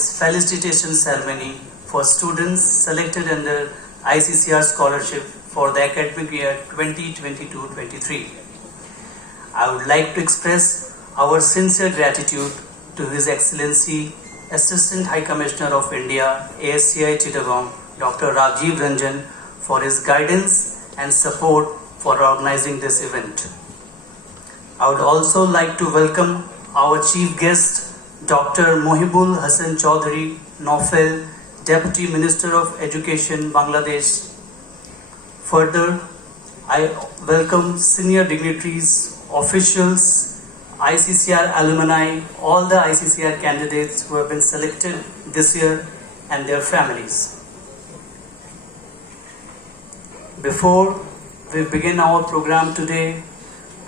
is Felicitation ceremony for students selected under ICCR scholarship for the academic year 2022-23. I would like to express our sincere gratitude to His Excellency Assistant High Commissioner of India, AHCI Chittagong, Dr. Rajiv Ranjan, for his guidance and support for organizing this event. I would also like to welcome our chief guest, Dr. Mohibul Hassan Chaudhary Naufel, Deputy Minister of Education, Bangladesh. Further, I welcome senior dignitaries, officials, ICCR alumni, all the ICCR candidates who have been selected this year and their families. Before we begin our program today,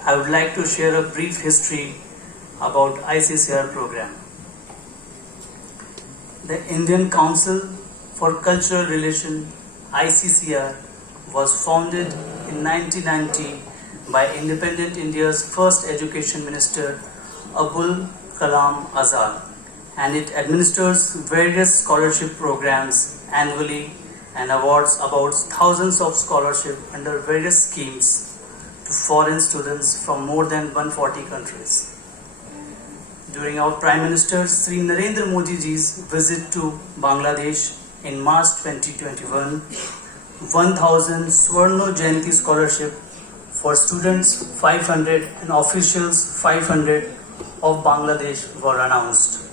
I would like to share a brief history about ICCR program. The Indian Council for Cultural Relation, ICCR, was founded in 1990 by independent India's first education minister, Abul Kalam Azad, and it administers various scholarship programs annually and awards about thousands of scholarships under various schemes to foreign students from more than 140 countries. During our Prime Minister Sri Narendra Modi ji's visit to Bangladesh in March 2021, 1,000 Shuborno Jayanti scholarship for students 500 and officials 500 of Bangladesh were announced.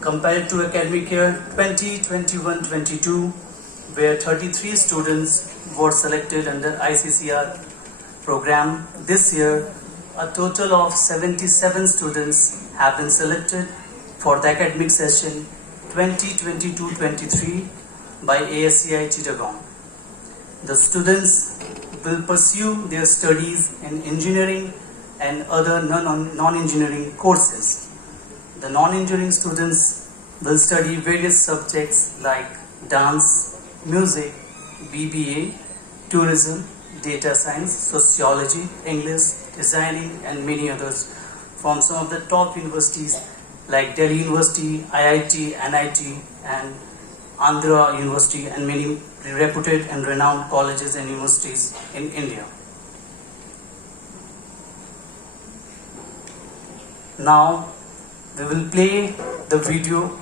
Compared to academic year 2021-22, where 33 students were selected under ICCR program, this year a total of 77 students have been selected for the academic session 2022-23 by AHCI Chittagong. The students will pursue their studies in engineering and other non-engineering courses. The non-engineering students will study various subjects like dance, music, BBA, tourism, data science, sociology, English, designing, and many others from some of the top universities like Delhi University, IIT, NIT, and Andhra University, and many reputed and renowned colleges and universities in India. Now, we will play the video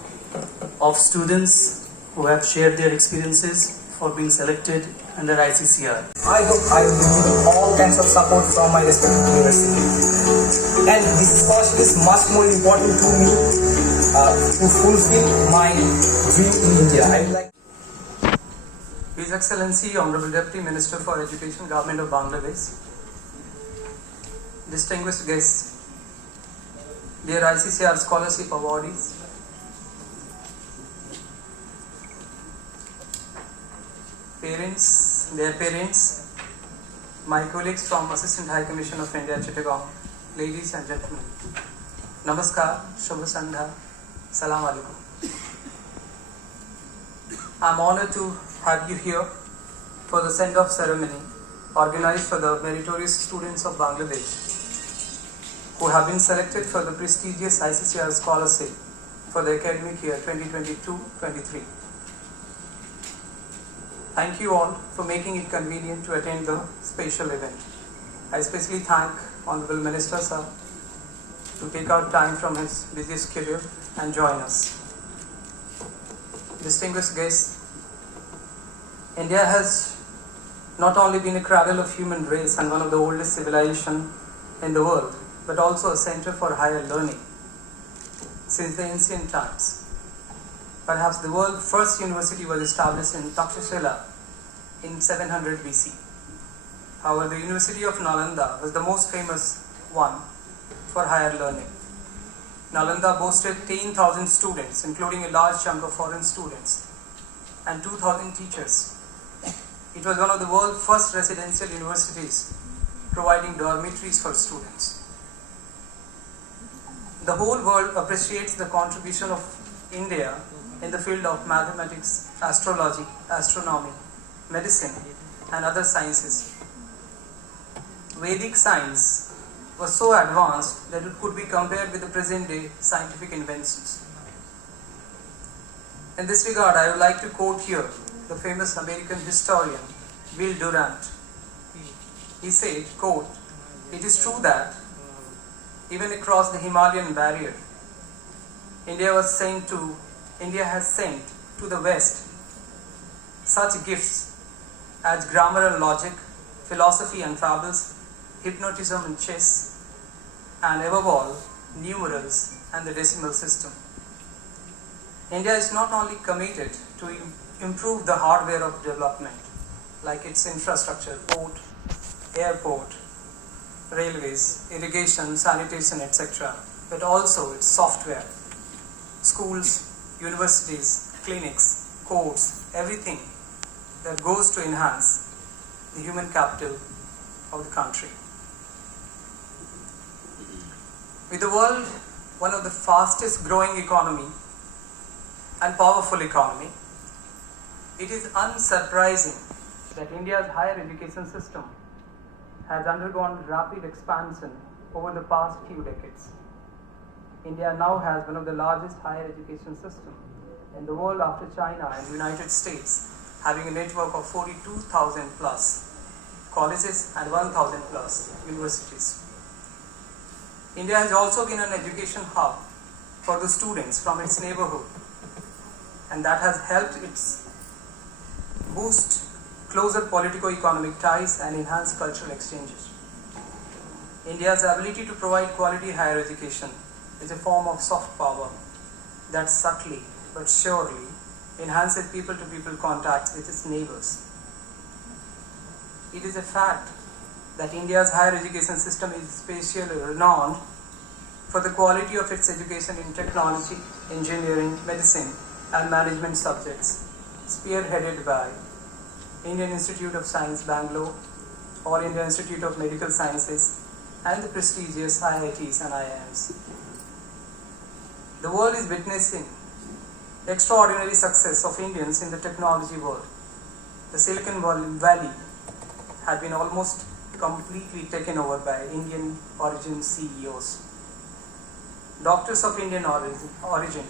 of students who have shared their experiences for being selected under ICCR. I hope I will be given all kinds of support from my respective university. And this scholarship is much more important to me to fulfill my dream in India. I would like His Excellency Honorable Deputy Minister for Education, Government of Bangladesh, distinguished guests, dear ICCR scholarship awardees, parents, their parents, my colleagues from Assistant High Commission of India, Chittagong, ladies and gentlemen, Namaskar, Shubh Sandhya, Salam Alaikum. I am honored to have you here for the send-off ceremony organized for the meritorious students of Bangladesh who have been selected for the prestigious ICCR scholarship for the academic year 2022-23. Thank you all for making it convenient to attend the special event. I especially thank Honorable Minister Sir to take out time from his busy schedule and join us. Distinguished guests, India has not only been a cradle of human race and one of the oldest civilizations in the world, but also a center for higher learning since the ancient times. Perhaps the world's first university was established in Takshashila in 700 BC. However, the University of Nalanda was the most famous one for higher learning. Nalanda boasted 10,000 students, including a large chunk of foreign students, and 2,000 teachers. It was one of the world's first residential universities providing dormitories for students. The whole world appreciates the contribution of India in the field of mathematics, astrology, astronomy, medicine, and other sciences. Vedic science was so advanced that it could be compared with the present day scientific inventions. In this regard, I would like to quote here the famous American historian Will Durant. He said, quote, "It is true that even across the Himalayan barrier, India has sent to the West such gifts as grammar and logic, philosophy and fables, hypnotism and chess, and above all, numerals and the decimal system. India is not only committed to improve the hardware of development, like its infrastructure, port, airport, railways, irrigation, sanitation, etc., but also its software, schools, universities, clinics, courts, everything that goes to enhance the human capital of the country. With the world one of the fastest growing economy and powerful economy, it is unsurprising that India's higher education system has undergone rapid expansion over the past few decades. India now has one of the largest higher education systems in the world after China and the United States, having a network of 42,000 plus colleges and 1,000 plus universities. India has also been an education hub for the students from its neighborhood, and that has helped it boost closer politico-economic ties and enhance cultural exchanges. India's ability to provide quality higher education is a form of soft power that subtly but surely enhances people-to-people contacts with its neighbors. It is a fact that India's higher education system is especially renowned for the quality of its education in technology, engineering, medicine, and management subjects, spearheaded by Indian Institute of Science, Bangalore, All India Institute of Medical Sciences, and the prestigious IITs and IIMs. The world is witnessing extraordinary success of Indians in the technology world. The Silicon Valley had been almost completely taken over by Indian origin CEOs. Doctors of Indian origin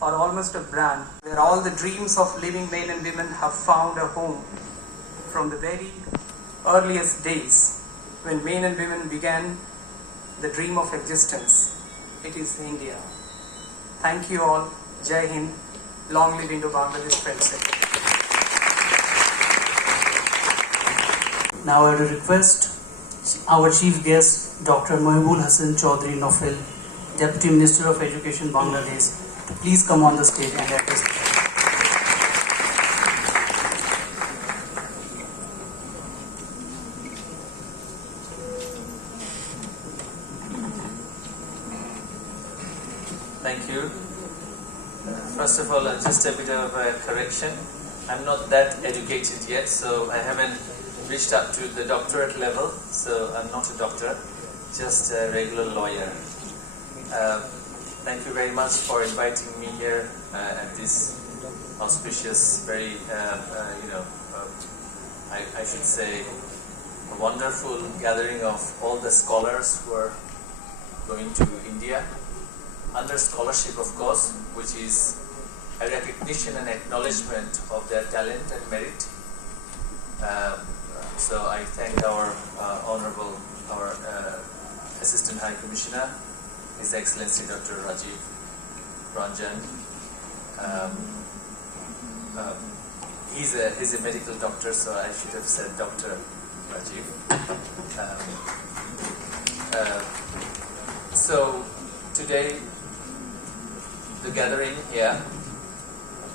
are almost a brand where all the dreams of living men and women have found a home from the very earliest days when men and women began the dream of existence. It is India. Thank you all. Jai Hind. Long live Indo-Bangladesh Friendship. Now I would request our chief guest, Dr. Mohibul Hasan Chaudhry Nofel, Deputy Minister of Education, Bangladesh, to please come on the stage and address. Thank you. First of all, just a bit of a correction. I'm not that educated yet, so I haven't reached up to the doctorate level, so I'm not a doctor, just a regular lawyer. Thank you very much for inviting me here at this auspicious, very, I should say, a wonderful gathering of all the scholars who are going to India, under scholarship, of course, which is a recognition and acknowledgement of their talent and merit. So I thank our our Assistant High Commissioner, His Excellency Dr. Rajiv Ranjan. He's a medical doctor, so I should have said Dr. Rajiv. So today, the gathering here.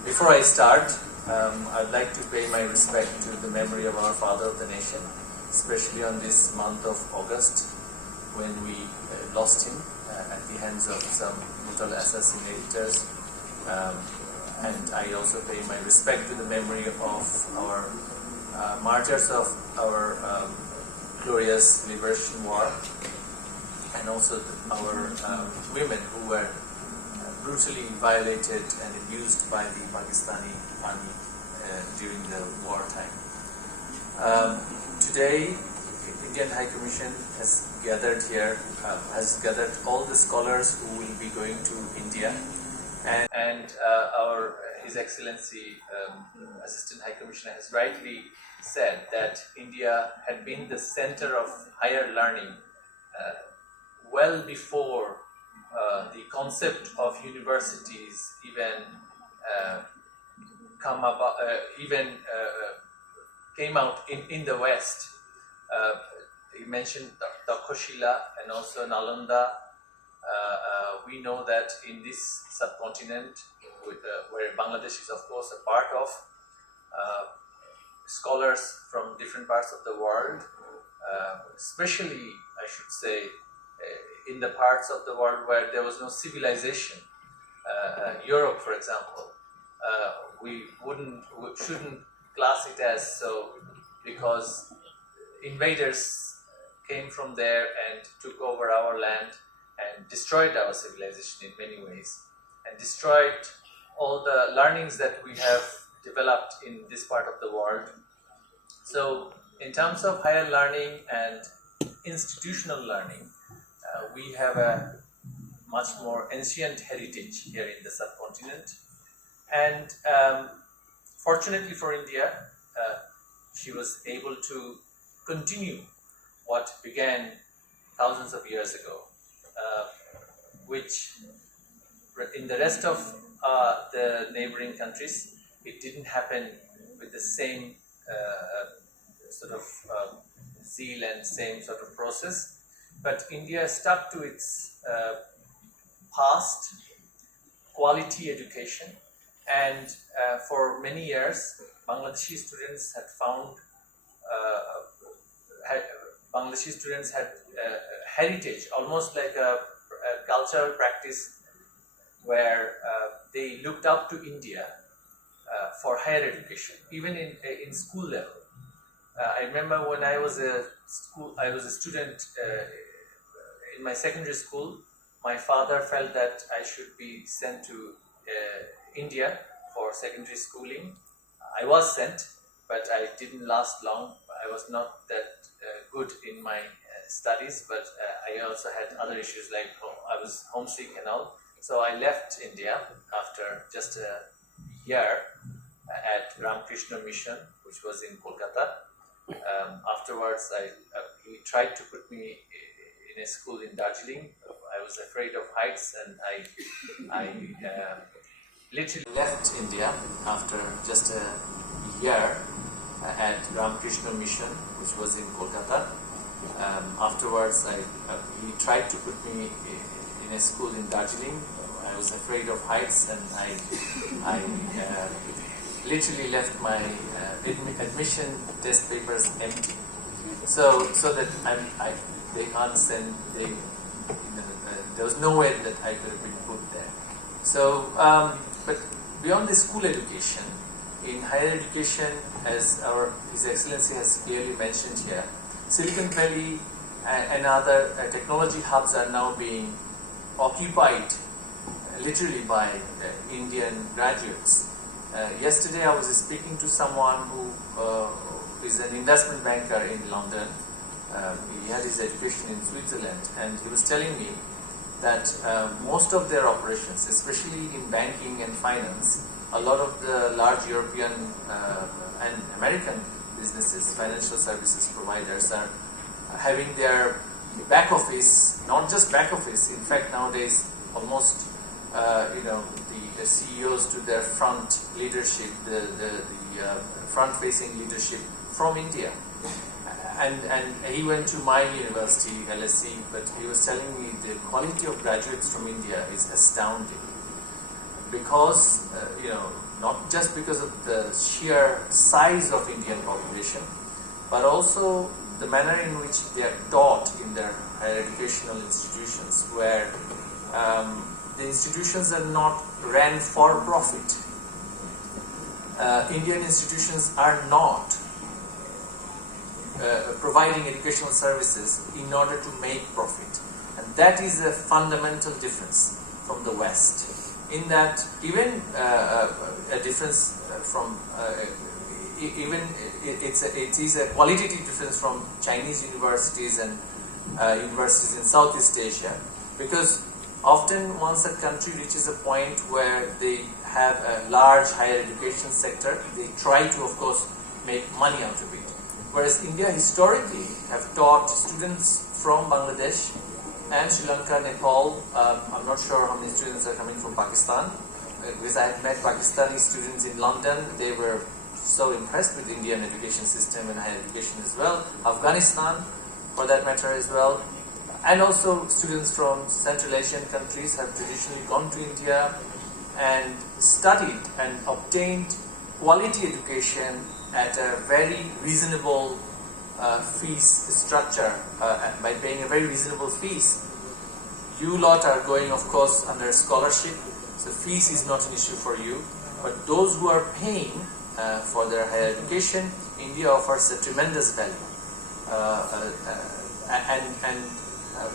Before I start, I'd like to pay my respect to the memory of our father of the nation, especially on this month of August, when we lost him at the hands of some brutal assassinators. And I also pay my respect to the memory of our martyrs of our glorious liberation war, and also our women who were brutally violated and abused by the Pakistani army during the wartime. Today, Indian High Commission has gathered here, has gathered all the scholars who will be going to India, and our His Excellency Assistant High Commissioner has rightly said that India had been the center of higher learning well before the concept of universities came out in the West. You mentioned Takshashila and also Nalanda. We know that in this subcontinent, where Bangladesh is of course a part of, scholars from different parts of the world, especially I should say in the parts of the world where there was no civilization, Europe for example, we shouldn't class it as so, because invaders came from there and took over our land and destroyed our civilization in many ways, and destroyed all the learnings that we have developed in this part of the world. So in terms of higher learning and institutional learning, we have a much more ancient heritage here in the subcontinent. And fortunately for India, she was able to continue what began thousands of years ago, which in the rest of the neighboring countries, it didn't happen with the same sort of zeal and same sort of process. But India stuck to its past quality education, and for many years, Bangladeshi students had heritage, almost like a cultural practice where they looked up to India for higher education, even in school level. I remember when I was a student in my secondary school. My father felt that I should be sent to India for secondary schooling. I was sent, but I didn't last long. I was not that good in my studies, but I also had other issues like I was homesick and all. So I left India after just a year at Ramakrishna Mission, which was in Kolkata. Afterwards, he tried to put me in a school in Darjeeling. I was afraid of heights, and I literally left India after just a year at Ramakrishna Mission, which was in Kolkata. Afterwards, he tried to put me in a school in Darjeeling. I was afraid of heights, and I literally left my admission test papers empty, so that they can't send. There was no way that I could have been put there. So, but beyond the school education, in higher education, as His Excellency has clearly mentioned here, Silicon Valley and other technology hubs are now being occupied literally by Indian graduates. Yesterday I was speaking to someone who is an investment banker in London. He had his education in Switzerland, and he was telling me that most of their operations, especially in banking and finance, a lot of the large European and American businesses, financial services providers, are having their back office, not just back office, in fact nowadays almost the CEOs to their front leadership, the front-facing leadership from India. And he went to my university, LSE, but he was telling me the quality of graduates from India is astounding. Because, not just because of the sheer size of Indian population, but also the manner in which they are taught in their higher educational institutions, where the institutions are not ran for profit. Indian institutions are not providing educational services in order to make profit, and that is a fundamental difference from the West. In that, even a difference from it is a qualitative difference from Chinese universities and universities in Southeast Asia, because often once a country reaches a point where they have a large higher education sector. They try to, of course, make money out of it. Whereas India historically have taught students from Bangladesh and Sri Lanka, Nepal. I'm not sure how many students are coming from Pakistan. Because I had met Pakistani students in London, they were so impressed with the Indian education system and higher education as well. Afghanistan, for that matter, as well. And also students from Central Asian countries have traditionally gone to India and studied and obtained quality education at a very reasonable fees structure, by paying a very reasonable fees. You lot are going, of course, under scholarship, so fees is not an issue for you. But those who are paying for their higher education, India offers a tremendous value.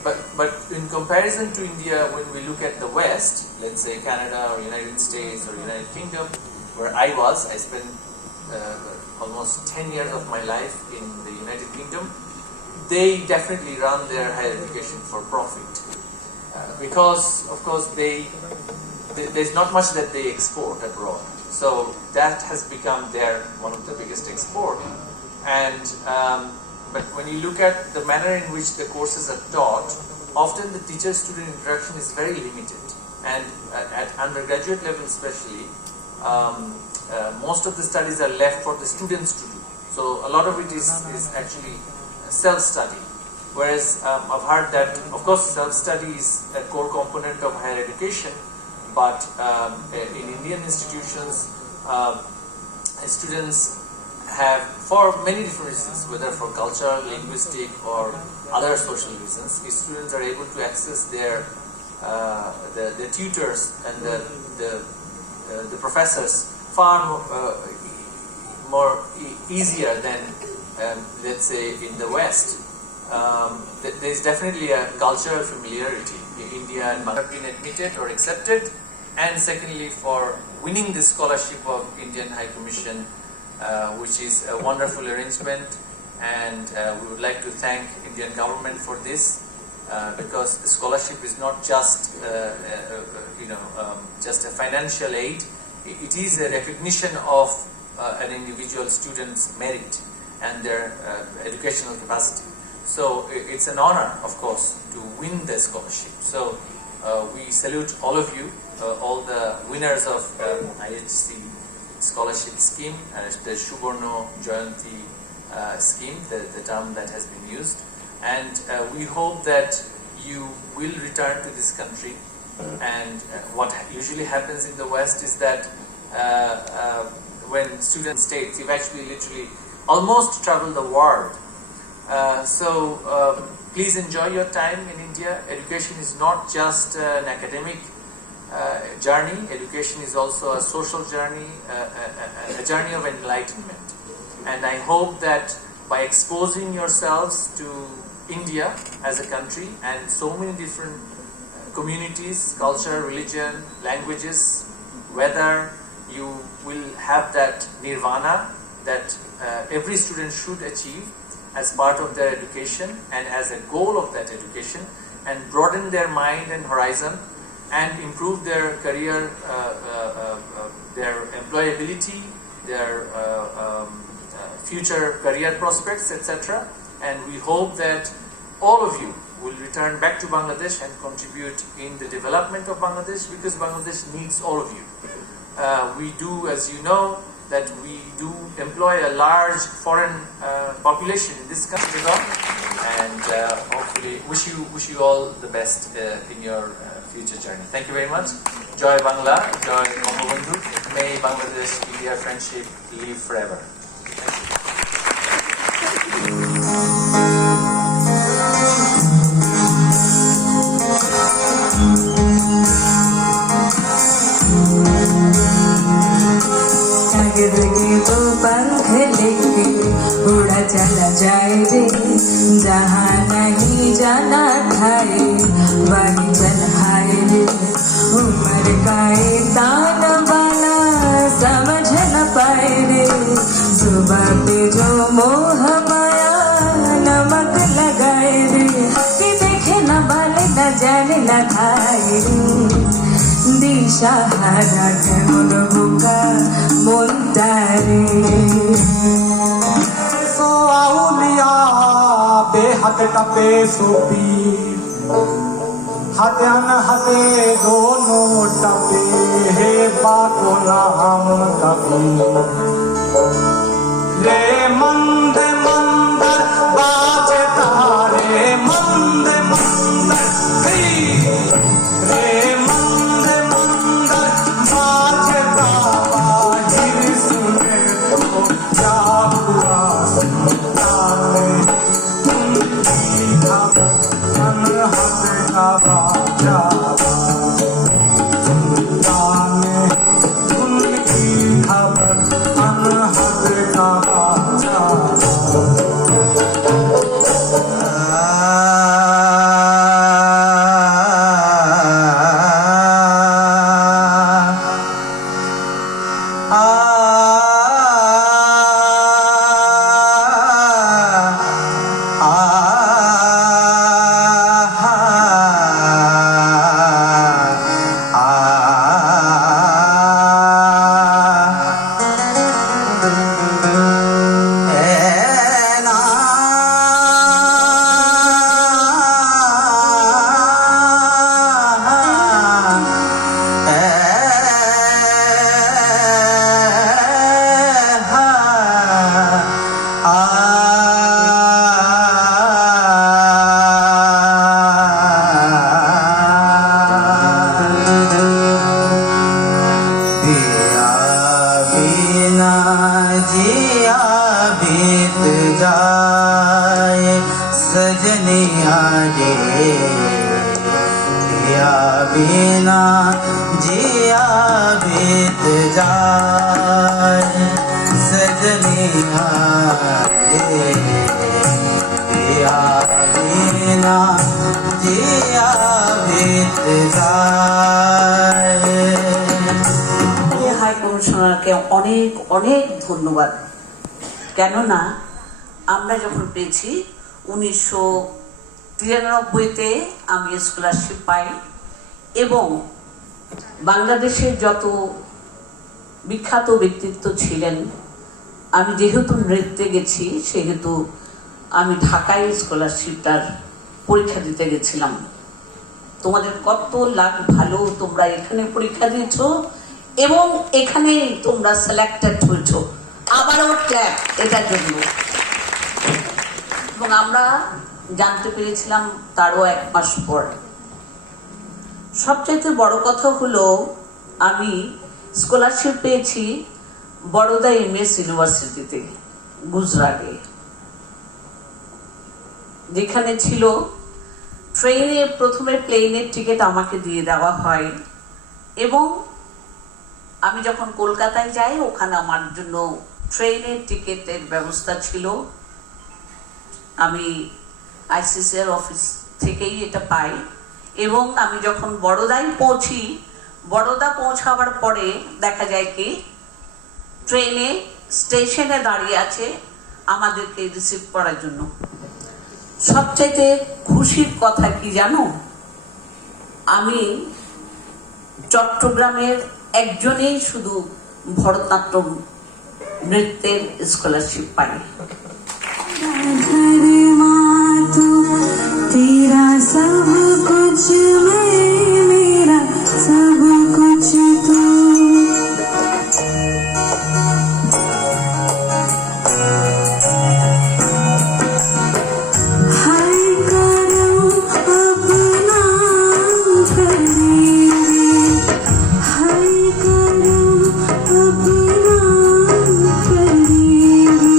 But in comparison to India, when we look at the West, let's say Canada or United States or United Kingdom, where I spent almost 10 years of my life in the United Kingdom, they definitely run their higher education for profit. Because, of course, there's not much that they export abroad. So that has become one of the biggest export. And but when you look at the manner in which the courses are taught, often the teacher-student interaction is very limited. And at undergraduate level especially, most of the studies are left for the students to do. So a lot of it is actually self-study. Whereas I've heard that, of course, self-study is a core component of higher education, but in Indian institutions, students have, for many different reasons, whether for cultural, linguistic, or other social reasons, students are able to access their the tutors and the professors far more easier than let's say in the West. There is definitely a cultural familiarity in India and have been admitted or accepted, and secondly for winning the scholarship of Indian High Commission, which is a wonderful arrangement, and we would like to thank Indian government for this, because the scholarship is not just just a financial aid. It is a recognition of an individual student's merit and their educational capacity. So it's an honor, of course, to win the scholarship. So we salute all of you, all the winners of IHCI scholarship scheme, the Shuborno Jayanti scheme, the term that has been used. And we hope that you will return to this country. And what usually happens in the West is that when students stay, they've actually literally almost traveled the world. So please enjoy your time in India. Education is not just an academic journey. Education is also a social journey, a journey of enlightenment. And I hope that by exposing yourselves to India as a country and so many different communities, culture, religion, languages, whether you will have that nirvana that every student should achieve as part of their education and as a goal of that education, and broaden their mind and horizon and improve their career, their employability, their future career prospects, etc. And we hope that all of you will return back to Bangladesh and contribute in the development of Bangladesh, because Bangladesh needs all of you. We do, as you know, that we do employ a large foreign population in this country, and hopefully wish you all the best in your future journey. Thank you very much. Joy Bangla, Joy Bangabandhu. May Bangladesh-India friendship live forever. उड़ा चला जाए रे जहाँ नहीं जाना था रे वही चल हाय रे उम्र का तान वाला समझ न पाए रे सुबह पे जो मोह माया नमक लगाए रे कि देखे न वाले न जाने न खाए रे दिश দিশাহারা কেমন বোকা মনটারে আউলিয়া বেহাত টপে সুপীর হাতে হাতে দোনো টপে হে বাতো নাম কবীর রে মন্দে মন্দর বাজে তারে মন্দে মন্দর রে মন্দে মন্দর বাজে তারা হির সুনে তো क्या हुआ सुल्ताने तुमकी खबर अनहद का बाजा सुल्ताने तुमकी खबर अनहद का बाजा सजनिया रे जिया बिना जिया बीत जाए सजनिया रे जिया बिना जिया बीत जाए হাই কমিশনারকে অনেক অনেক ধন্যবাদ কেননা আমরা যখন পেয়েছি 1993-তে আমি স্কলারশিপ পাই এবং বাংলাদেশের যত বিখ্যাত ব্যক্তিত্ব ছিলেন আমি যেহেতু নৃত্যে গেছি সেহেতু আমি ঢাকায় স্কলারশিপটার পরীক্ষা দিতে গেছিলাম তোমাদের কত লাখ ভালো তোমরা এখানে পরীক্ষা দিয়েছো এবং এখানে তোমরা সিলেক্টেড হয়েছো আবারও ক্ল্যাপ এটার জন্য এবং আমরা জানতে পেরেছিলাম তারও 1 মাস পর সবচাইতে বড় কথা হলো আমি স্কলারশিপ পেয়েছি বড়োদা এমএস ইউনিভার্সিটিতে গুজরাটে যেখানে ছিল ট্রেনে প্রথমে প্লেনের টিকিট আমাকে দিয়ে দেওয়া হয় এবং আমি যখন কলকাতায় যাই ওখানে আমার জন্য ট্রেনের টিকিটের ব্যবস্থা ছিল আমি ICCR অফিস থেকেই এটা পাই এবং আমি যখন বড়োদায় পৌঁছি বড়োদা পৌঁছাবার পরে দেখা যায় কি ট্রেনে স্টেশনে দাঁড়িয়ে আছে আমাদেরকে রিসিভ করার জন্য সবচাইতে খুশির কথা কি জানো আমি চট্টগ্রামের একজনেই শুধু ভরতনাট্যম নৃত্যের স্কলারশিপ পাই तेरा सब कुछ मैं मेरा सब कुछ तू हाय करो अपना करीबी हाय करो अपना करीबी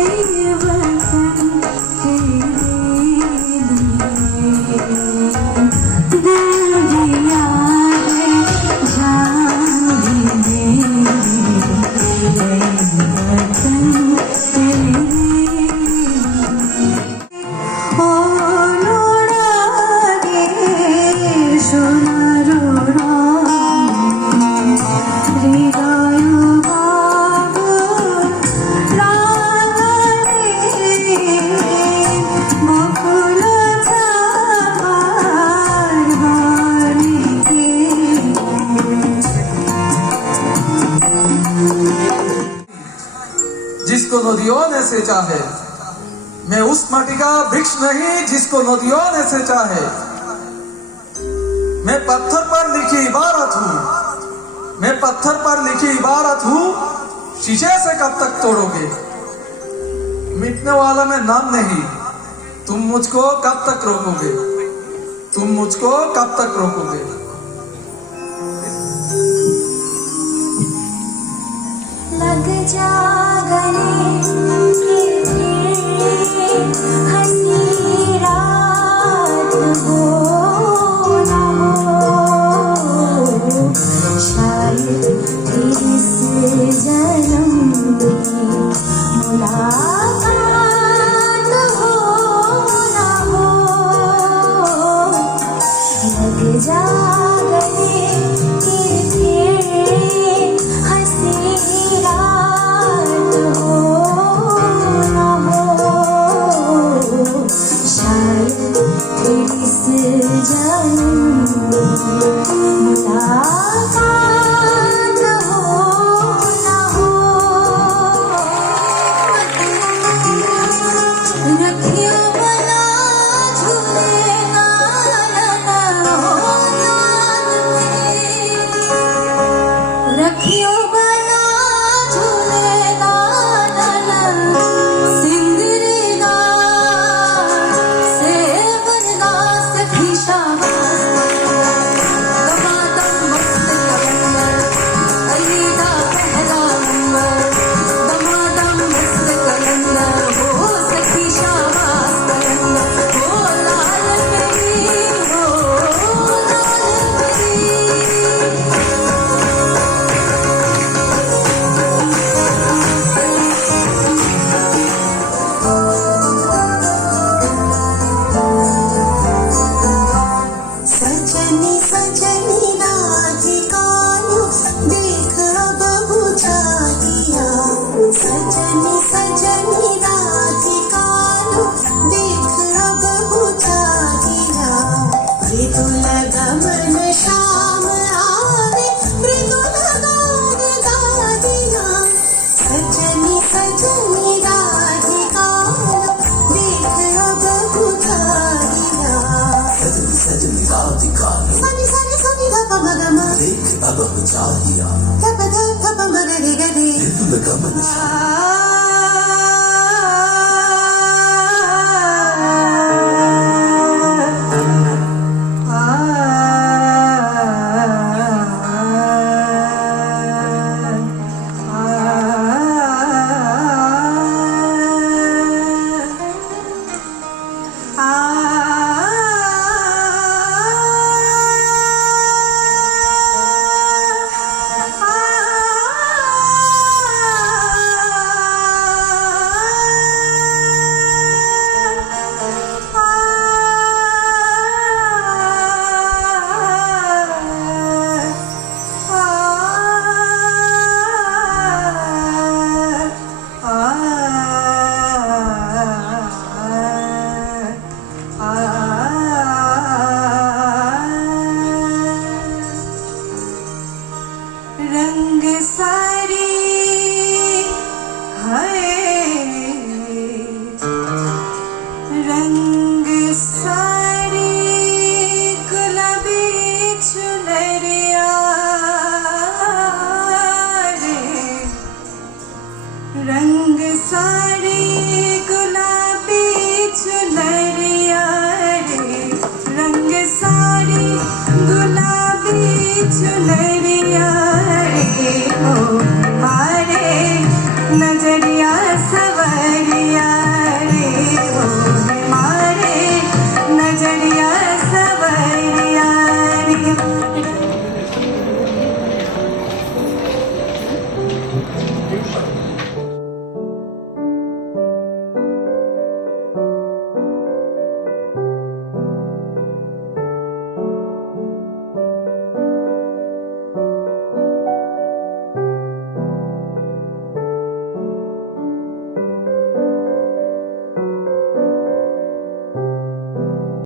ऐ वतन तेरे लिए नदियों ने सेंचा है। मैं उस माटी का वृक्ष नहीं जिसको नदियों ने सेंचा है। मैं पत्थर पर लिखी इबारत हूँ, मैं पत्थर पर लिखी इबारत हूँ, शीशे से कब तक तोड़ोगे। मिटने वाला मैं नाम नहीं, तुम मुझको कब तक रोकोगे, तुम मुझको कब तक रोकोगे। लग जा गले हंसी रात हो ना हो, शायद इस जन्म में मुलाकात हो ना हो। लग जा गले चुनरिया